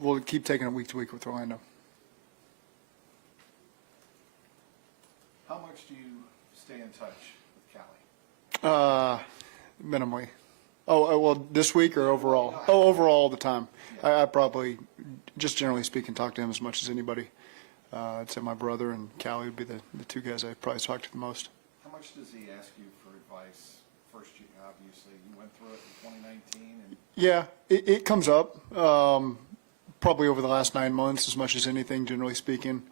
We'll keep taking it week to week with Orlando. How much do you stay in touch with Callie? Minimally. Oh, well, this week or overall? Oh, overall all the time. I probably, just generally speaking, talk to him as much as anybody. I'd say my brother and Callie would be the two guys I probably talk to the most. How much does he ask you for advice? First, you obviously you went through it in 2019, and Yeah, it comes up probably over the last 9 months as much as anything, generally speaking.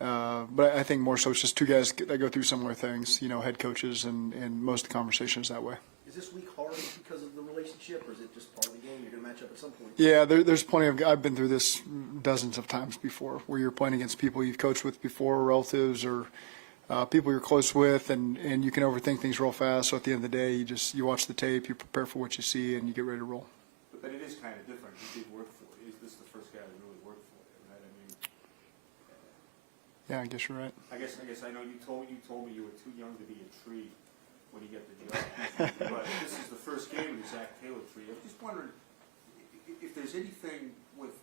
But I think more so it's just two guys that go through similar things, head coaches, and most of the conversations that way. Is this week hard because of the relationship, or is it just part of the game? You're going to match up at some point. Yeah, there's plenty of. I've been through this dozens of times before, where you're playing against people you've coached with before, relatives, or people you're close with, and you can overthink things real fast. So at the end of the day, you watch the tape, you prepare for what you see, and you get ready to roll. But it is kind of different. You did work for it. Is this the first guy that really worked for it, right? I mean, Yeah, I guess you're right. I guess I know you told me you were too young to be intrigued when you get the job. But this is the first game of the Zac Taylor tree. I was just wondering if there's anything with.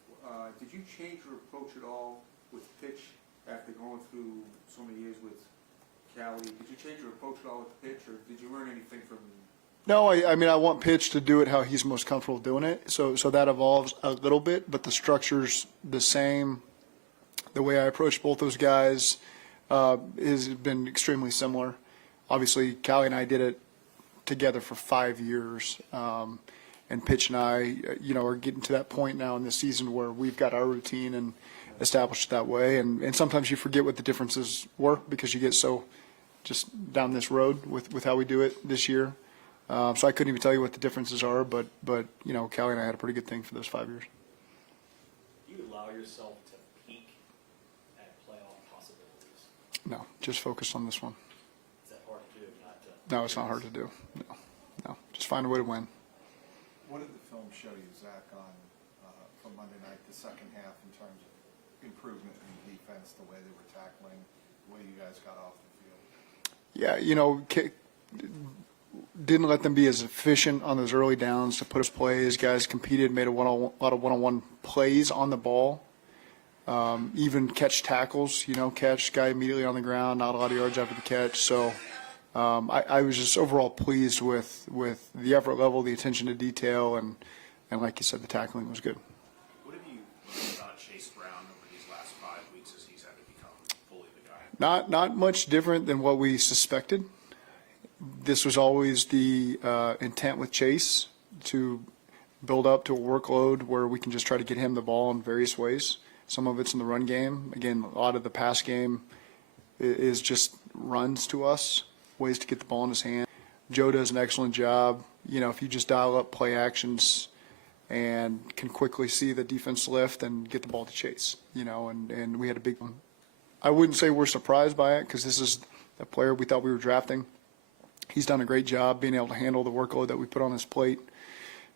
Did you change your approach at all with pitch after going through so many years with Callie? Did you change your approach at all with pitch, or did you learn anything from? No, I mean I want Pitch to do it how he's most comfortable doing it. So that evolves a little bit, but the structure's the same. The way I approach both those guys has been extremely similar. Obviously, Callie and I did it together for 5 years, and Pitch and I, are getting to that point now in this season where we've got our routine and established that way. And sometimes you forget what the differences were because you get so just down this road with how we do it this year. So I couldn't even tell you what the differences are, but Callie and I had a pretty good thing for those 5 years. Do you allow yourself to peak at playoff possibilities? No, just focus on this one. Is that hard to do? No, it's not hard to do. No, just find a way to win. what did the film show you, Zach, on from Monday night, the second half, in terms of improvement in defense, the way they were tackling, the way you guys got off the field? Yeah, didn't let them be as efficient on those early downs to put us plays. Guys competed, made a lot of one-on-one plays on the ball. Even catch tackles, catch guy immediately on the ground, not a lot of yards after the catch. So I was just overall pleased with the effort level, the attention to detail, and like you said, the tackling was good. What have you learned about Chase Brown over these last 5 weeks as he's had to become fully the guy? Not much different than what we suspected. This was always the intent with Chase, to build up to a workload where we can just try to get him the ball in various ways. Some of it's in the run game. Again, a lot of the pass game is just runs to us, ways to get the ball in his hand. Joe does an excellent job. If you just dial up play actions and can quickly see the defense lift and get the ball to Chase, and we had a big one. I wouldn't say we're surprised by it because this is a player we thought we were drafting. He's done a great job being able to handle the workload that we put on his plate,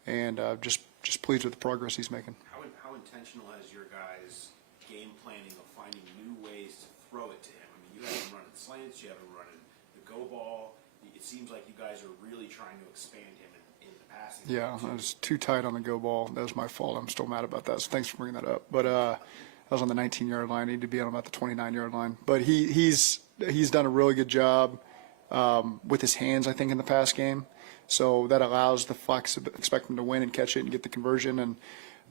and just pleased with the progress he's making. How intentional has your guys' game planning of finding new ways to throw it to him? I mean, you have him running slants, you have him running the go ball. It seems like you guys are really trying to expand him in the passing game. Yeah, I was too tight on the go ball. That was my fault. I'm still mad about that, so thanks for bringing that up. But I was on the 19-yard line. I need to be on about the 29-yard line. But he's done a really good job with his hands, I think, in the pass game. So that allows the flex, expect him to win and catch it and get the conversion. And,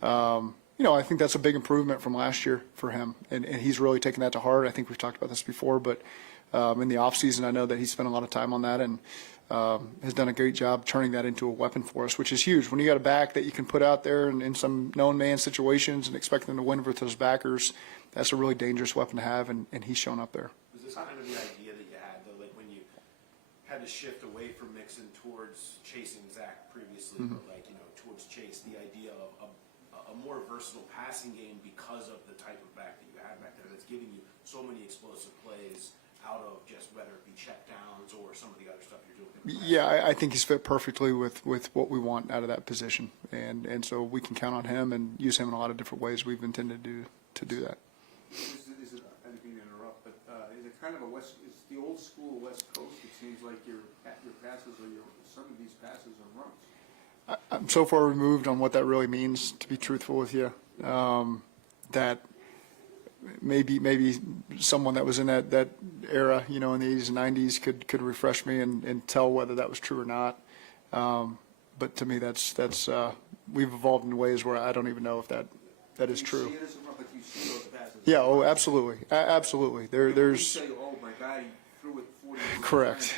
I think that's a big improvement from last year for him. And he's really taken that to heart. I think we've talked about this before, but in the offseason, I know that he spent a lot of time on that and has done a great job turning that into a weapon for us, which is huge. When you got a back that you can put out there in some known man situations and expect them to win with those backers, that's a really dangerous weapon to have, and he's shown up there. Was this kind of the idea that you had, though, like when you had to shift away from Mixon towards chasing Zach previously, but towards Chase, the idea of a more versatile passing game because of the type of back that you have back there that's giving you so many explosive plays out of just whether it be check downs or some of the other stuff you're doing? Yeah, I think he's fit perfectly with what we want out of that position, and so we can count on him and use him in a lot of different ways. We've intended to do that. Is it, I didn't mean to interrupt, but is it kind of it's the old school West Coast? It seems like your passes or some of these passes are runs. I'm so far removed on what that really means, to be truthful with you, that maybe someone that was in that era, in the 80s and 90s could refresh me and tell whether that was true or not. But to me, that's we've evolved in ways where I don't even know if that is true. You see it as a run, but you see those passes. Yeah, oh, absolutely. Absolutely. There's. You say, oh my God, he threw it 40 Correct. times,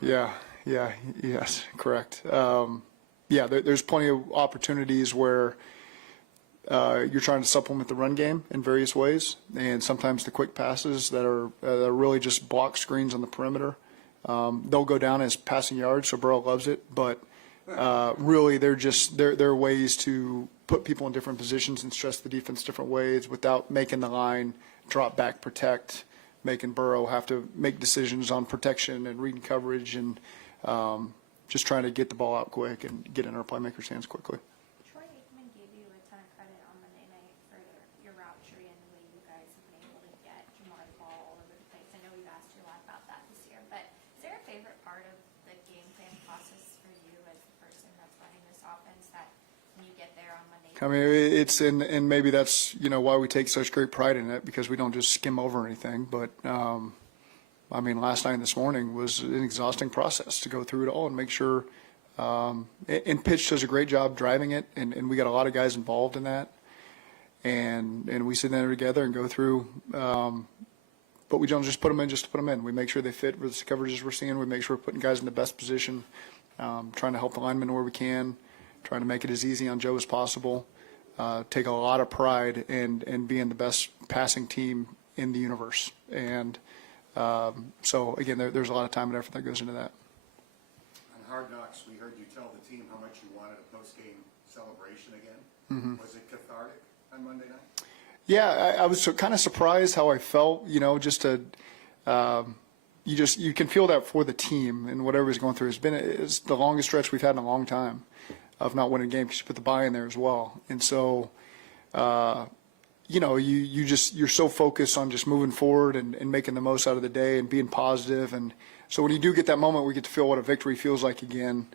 he really didn't. Yes, correct. There's plenty of opportunities where you're trying to supplement the run game in various ways, and sometimes the quick passes that are really just block screens on the perimeter, they'll go down as passing yards, so Burrow loves it, but really they're ways to put people in different positions and stress the defense different ways without making the line drop back, protect, making Burrow have to make decisions on protection and reading coverage and just trying to get the ball out quick and get in our playmakers' hands quickly. Troy Aikman gave you a ton of credit on Monday night for your route tree and the way you guys have been able to get Jamar the ball all over the place. I know we've asked you a lot about that this year, but is there a favorite part of the game plan process for you as the person that's running this offense that when you get there on Monday? I mean, it's and maybe that's why we take such great pride in it, because we don't just skim over anything. But I mean, last night and this morning was an exhausting process to go through it all and make sure. And Pitch does a great job driving it, and we got a lot of guys involved in that. And we sit there together and go through. But we don't just put them in just to put them in. We make sure they fit with the coverages we're seeing. We make sure we're putting guys in the best position, trying to help the linemen where we can, trying to make it as easy on Joe as possible. Take a lot of pride in being the best passing team in the universe. And so, again, there's a lot of time and effort that goes into that. On Hard Knocks, we heard you tell the team how much you wanted a post-game celebration again. Mm-hmm. Was it cathartic on Monday night? Yeah, I was kind of surprised how I felt, just to you can feel that for the team and whatever he's going through. It's the longest stretch we've had in a long time of not winning a game, because you put the bye in there as well. And so, you're so focused on just moving forward and making the most out of the day and being positive. And so when you do get that moment where you get to feel what a victory feels like again,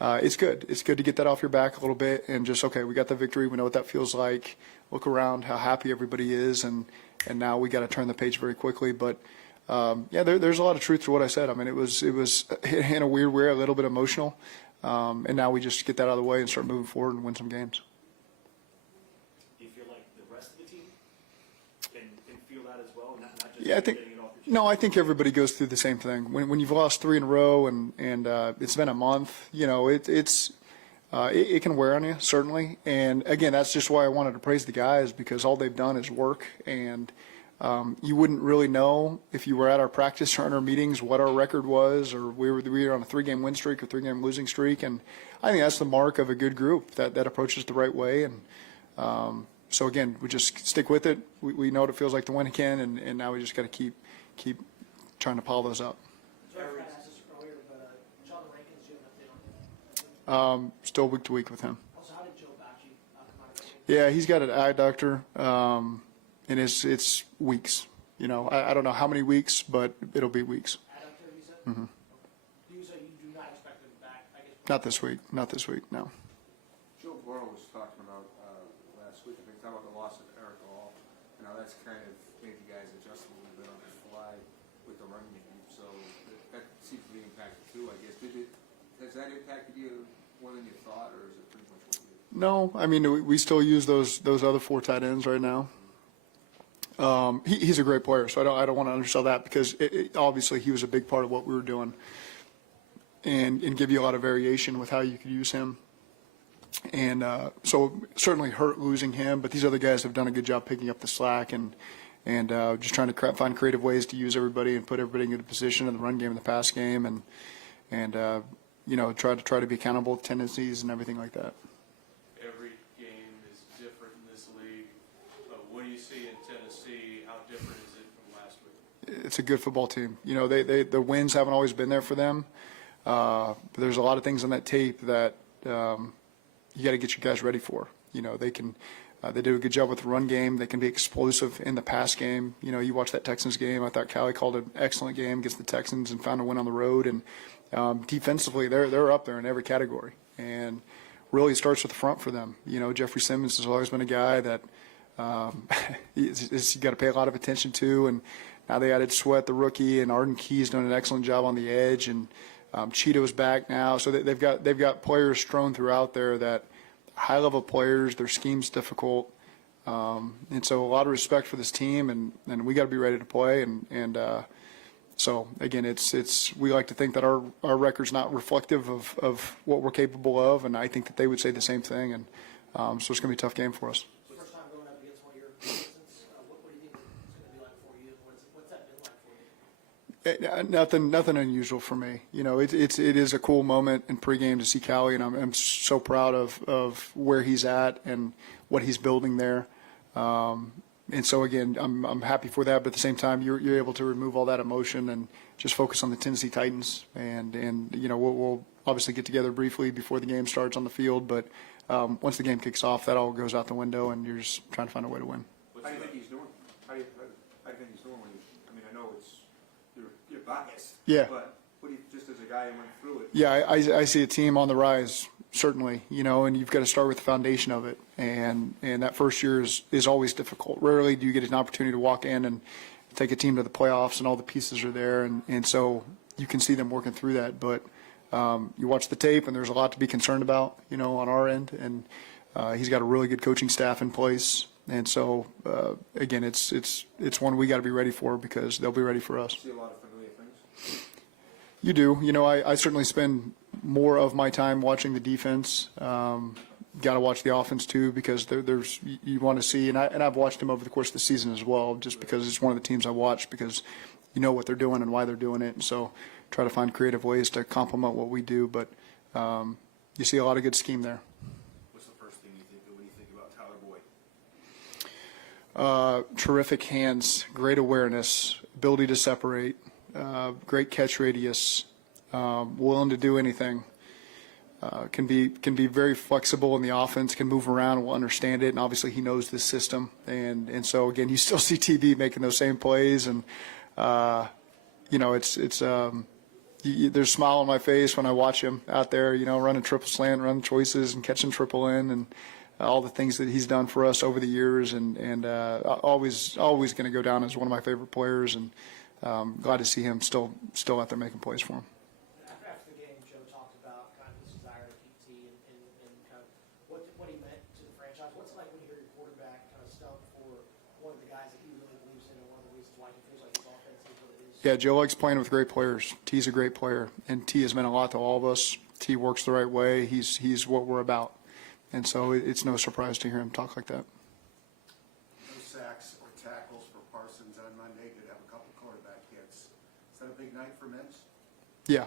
it's good. It's good to get that off your back a little bit and just, okay, we got the victory. We know what that feels like. Look around how happy everybody is. And now we got to turn the page very quickly. But there's a lot of truth to what I said. I mean, it was in a weird way, a little bit emotional. And now we just get that out of the way and start moving forward and win some games. Do you feel like the rest of the team can feel that as well? Not just Yeah, I think. getting it off your chest? No, I think everybody goes through the same thing. When you've lost 3 in a row and it's been a month, it can wear on you, certainly. And again, that's just why I wanted to praise the guys, because all they've done is work. And you wouldn't really know if you were at our practice or in our meetings what our record was, or we were on a 3-game win streak or 3-game losing streak. And I think that's the mark of a good group that approaches the right way. And so again, we just stick with it. We know what it feels like to win again, and now we just got to keep trying to pile those up. Sorry, I asked this earlier, but John Rankins, do you have an update on him? Still week to week with him. Also, how did Joe Bacci come out of the game? Yeah, he's got an eye doctor, and it's weeks. I don't know how many weeks, but it'll be weeks. Adductor, you said? Mm-hmm. You said you do not expect him back, I guess. Not this week. Not this week. No. Joe Burrow was talking about last week, I think, talking about the loss of Eric Hall, and how that's kind of made the guys adjust a little bit on the fly with the run game. So that seems to be impacted too, I guess. Has that impacted you more than you thought, or is it pretty much what you did? No, I mean, we still use those other 4 tight ends right now. He's a great player, so I don't want to undersell that, because obviously he was a big part of what we were doing, and give you a lot of variation with how you could use him. And so certainly hurt losing him, but these other guys have done a good job picking up the slack and just trying to find creative ways to use everybody and put everybody in a position in the run game and the pass game, and try to be accountable to tendencies and everything like that. Every game is different in this league, but what do you see in Tennessee? How different is it from last week? It's a good football team. The wins haven't always been there for them. But there's a lot of things on that tape that you got to get your guys ready for. They do a good job with the run game. They can be explosive in the pass game. You watch that Texans game. I thought Callie called an excellent game against the Texans and found a win on the road. And defensively, they're up there in every category. And really starts with the front for them. Jeffrey Simmons has always been a guy that you got to pay a lot of attention to, and now they added Sweat, the rookie, and Arden Key's done an excellent job on the edge, and Cheeto's back now. So they've got players strewn throughout there that high-level players. Their scheme's difficult, and so a lot of respect for this team, and we got to be ready to play. And so again, we like to think that our record's not reflective of what we're capable of, and I think that they would say the same thing. And so it's going to be a tough game for us. First time going up against one of your assistants, what do you think it's going to be like for you? What's that been like for you? Nothing unusual for me. It is a cool moment in pregame to see Callie, and I'm so proud of where he's at and what he's building there. And so again, I'm happy for that, but at the same time, you're able to remove all that emotion and just focus on the Tennessee Titans. And we'll obviously get together briefly before the game starts on the field, but once the game kicks off, that all goes out the window, and you're just trying to find a way to win. How do you think he's doing? How do you think he's doing I know you're biased. Yeah. But just as a guy who went through it. Yeah, I see a team on the rise, certainly, and you've got to start with the foundation of it. And that first year is always difficult. Rarely do you get an opportunity to walk in and take a team to the playoffs and all the pieces are there. And so you can see them working through that. But you watch the tape and there's a lot to be concerned about, on our end. And he's got a really good coaching staff in place. And so, again, it's one we got to be ready for because they'll be ready for us. See a lot of familiar things. You do. I certainly spend more of my time watching the defense. Got to watch the offense too because there's you want to see, and I've watched them over the course of the season as well, just because it's one of the teams I watch because you know what they're doing and why they're doing it, and so try to find creative ways to complement what we do. But you see a lot of good scheme there. What's the first thing you think of when you think about Tyler Boyd? Terrific hands, great awareness, ability to separate, great catch radius, willing to do anything. Can be very flexible in the offense, can move around and will understand it, and obviously he knows this system. And so again, you still see TB making those same plays, and there's a smile on my face when I watch him out there, running triple slant, running choices, and catching triple in, and all the things that he's done for us over the years, and always going to go down as one of my favorite players, and glad to see him still out there making plays for him. After the game, Joe talked about kind of his desire to keep T and kind of what he meant to the franchise. What's it like when you hear your quarterback kind of stumped for one of the guys that he really believes in and one of the reasons why he feels like his offense is what it is? Yeah, Joe likes playing with great players. T's a great player, and T has meant a lot to all of us. T works the right way. He's what we're about. And so it's no surprise to hear him talk like that. No sacks or tackles for Parsons on Monday. Did have a couple quarterback hits. Is that a big night for Mims? Yeah.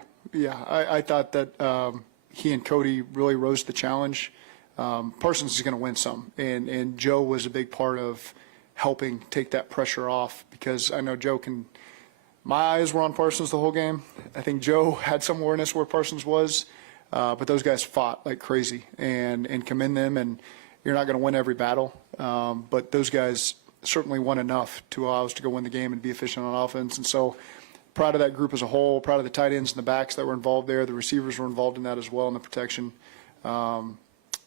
I thought that he and Cody really rose to the challenge. Parsons is going to win some, and Joe was a big part of helping take that pressure off because I know Joe can. My eyes were on Parsons the whole game. I think Joe had some awareness where Parsons was. But those guys fought like crazy and commend them, and you're not going to win every battle. But those guys certainly won enough to allow us to go win the game and be efficient on offense. And so proud of that group as a whole, proud of the tight ends and the backs that were involved there. The receivers were involved in that as well in the protection.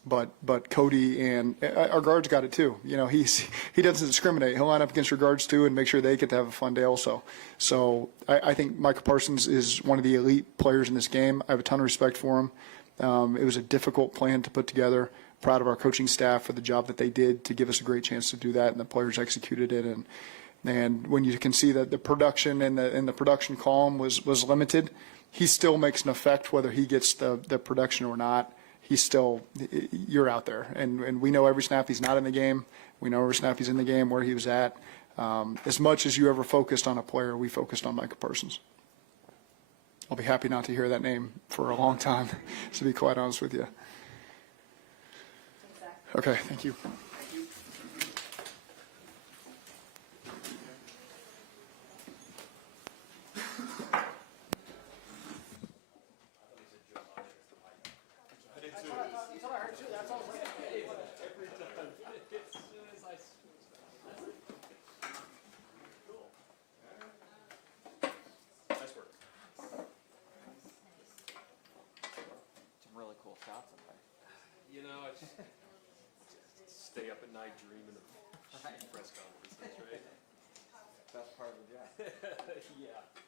But Cody and our guards got it too. He doesn't discriminate. He'll line up against your guards too and make sure they get to have a fun day also. So I think Micah Parsons is one of the elite players in this game. I have a ton of respect for him. It was a difficult plan to put together. Proud of our coaching staff for the job that they did to give us a great chance to do that, and the players executed it. And when you can see that the production and the production column was limited, he still makes an effect whether he gets the production or not. You're out there. And we know every snap he's not in the game. We know every snap he's in the game, where he was at. As much as you ever focused on a player, we focused on Micah Parsons. I'll be happy not to hear that name for a long time, to be quite honest with you. Okay, thank you. Some really cool shots up there. stay up at night dreaming of press conferences, right? Best part of the job. Yeah.